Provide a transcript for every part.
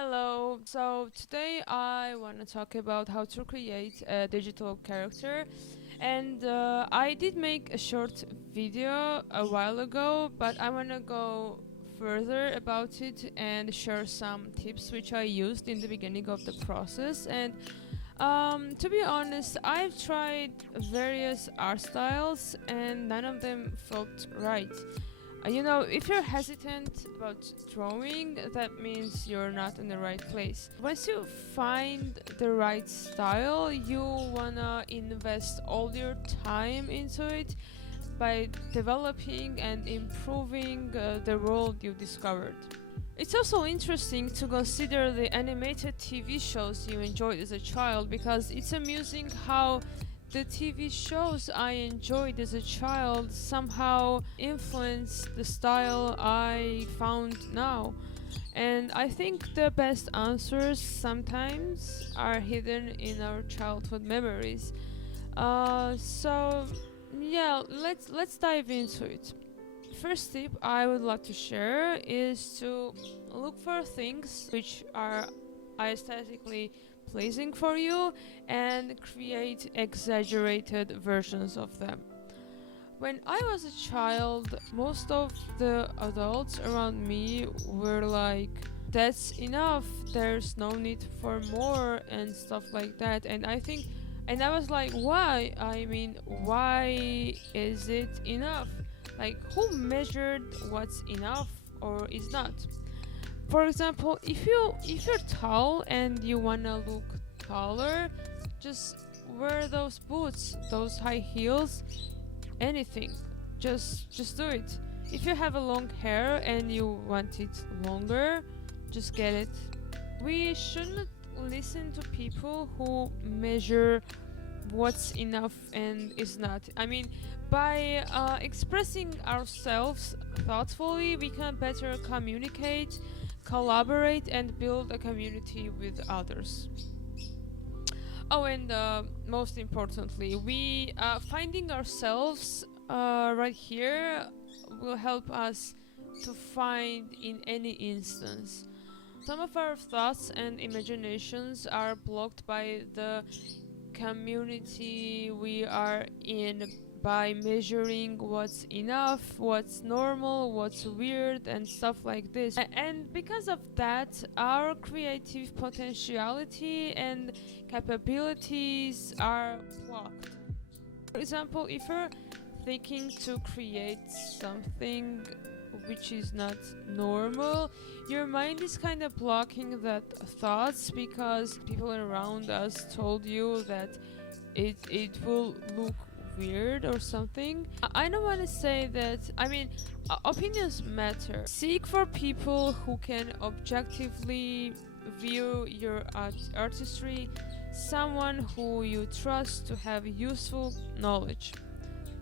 Hello. So today I want to talk about how to create a digital character. And I did make a short video a while ago, but I want to go further about it and share some tips which I used in the beginning of the process. And to be honest, I've tried various art styles and none of them felt right. If you're hesitant about drawing, that means you're not in the right place. Once you find the right style, you wanna invest all your time into it by developing and improving the world you discovered. It's also interesting to consider the animated TV shows you enjoyed as a child because it's amusing how the TV shows I enjoyed as a child somehow influenced the style I found now. And I think the best answers sometimes are hidden in our childhood memories. Let's dive into it. First tip I would like to share is to look for things which are aesthetically pleasing for you and create exaggerated versions of them. When I was a child, most of the adults around me were like, that's enough, there's no need for more, and stuff like that. And I was like, why? Why is it enough? Like, who measured what's enough or is not? For example, if you're tall and you wanna look taller, just wear those boots, those high heels, anything. Just do it. If you have a long hair and you want it longer, just get it. We shouldn't listen to people who measure what's enough and is not. By expressing ourselves thoughtfully, we can better communicate, collaborate, and build a community with others. Oh, and most importantly, we finding ourselves right here will help us to find in any instance. Some of our thoughts and imaginations are blocked by the community we are in, by measuring what's enough, what's normal, what's weird, and stuff like this. And because of that, our creative potentiality and capabilities are blocked. For example, if you're thinking to create something which is not normal, your mind is kind of blocking that thoughts because people around us told you that it will look weird or something. I don't want to say that. Opinions matter. Seek for people who can objectively view your artistry, someone who you trust to have useful knowledge.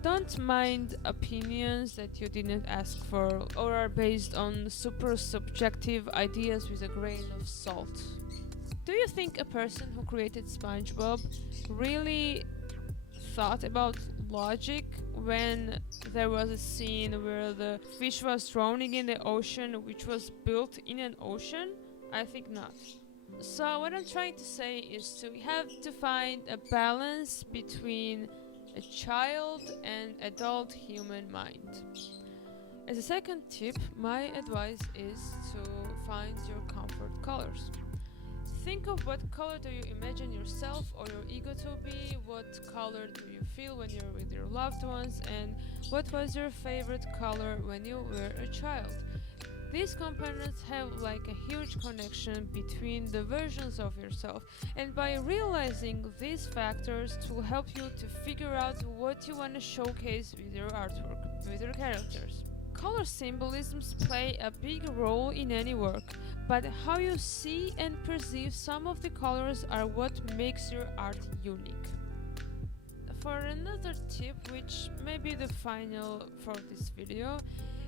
Don't mind opinions that you didn't ask for or are based on super subjective ideas with a grain of salt. Do you think a person who created SpongeBob really thought about logic when there was a scene where the fish was drowning in the ocean, which was built in an ocean? I think not. So what I'm trying to say is to have to find a balance between a child and adult human mind. As a second tip, my advice is to find your comfort colors. Think of what color do you imagine yourself or your ego to be, what color do you feel when you're with your loved ones, and what was your favorite color when you were a child. These components have like a huge connection between the versions of yourself, and by realizing these factors it will help you to figure out what you want to showcase with your artwork, with your characters. Color symbolisms play a big role in any work, but how you see and perceive some of the colors are what makes your art unique. For another tip, which may be the final for this video,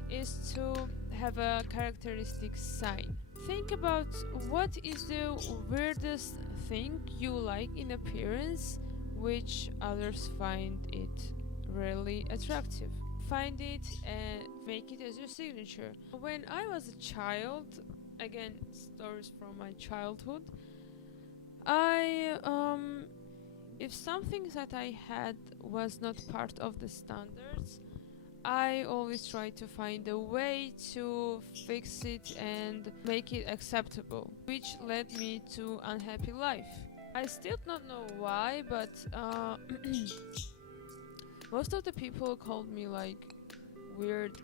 is to have a characteristic sign. Think about what is the weirdest thing you like in appearance, which others find it really attractive. Find it and make it as your signature. When I was a child, again, stories from my childhood. I if something that I had was not part of the standards, I always try to find a way to fix it and make it acceptable, which led me to unhappy life. I still don't know why, but most of the people called me like weird,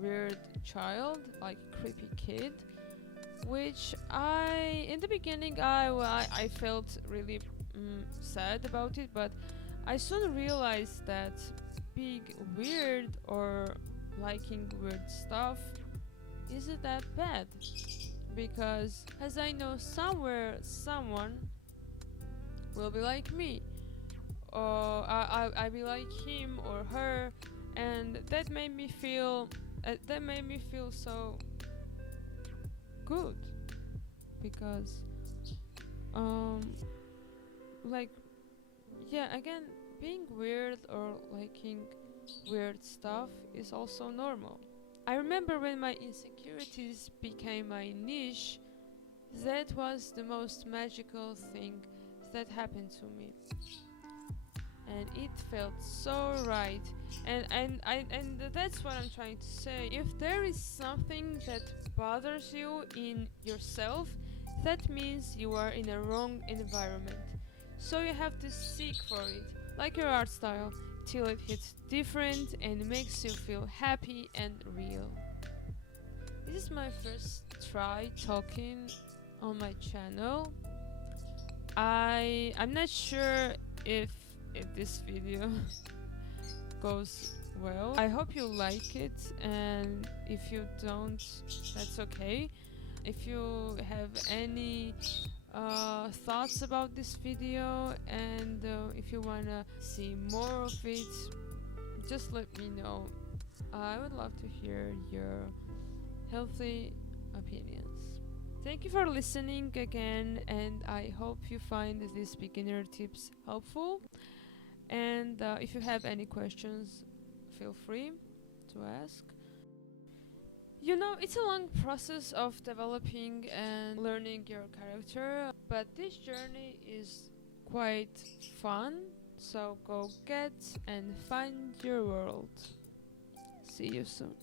weird child, like creepy kid, which in the beginning, I felt really sad about it, but I soon realized that being weird or liking weird stuff isn't that bad, because as I know somewhere someone will be like me, or I be like him or her, and that made me feel so good, because um like, yeah, again, being weird or liking weird stuff is also normal. I remember when my insecurities became my niche, that was the most magical thing that happened to me. And it felt so right. And that's what I'm trying to say. If there is something that bothers you in yourself, that means you are in a wrong environment. So you have to seek for it, like your art style, till it hits different and makes you feel happy and real. This is my first try talking on my channel. I'm not sure if this video goes well. I hope you like it, and if you don't, that's okay. If you have any thoughts about this video, and if you wanna see more of it, just let me know. I would love to hear your healthy opinions. Thank you for listening again, and I hope you find these beginner tips helpful. And if you have any questions, feel free to ask. You know, it's a long process of developing and learning your character, but this journey is quite fun. So go get and find your world. See you soon.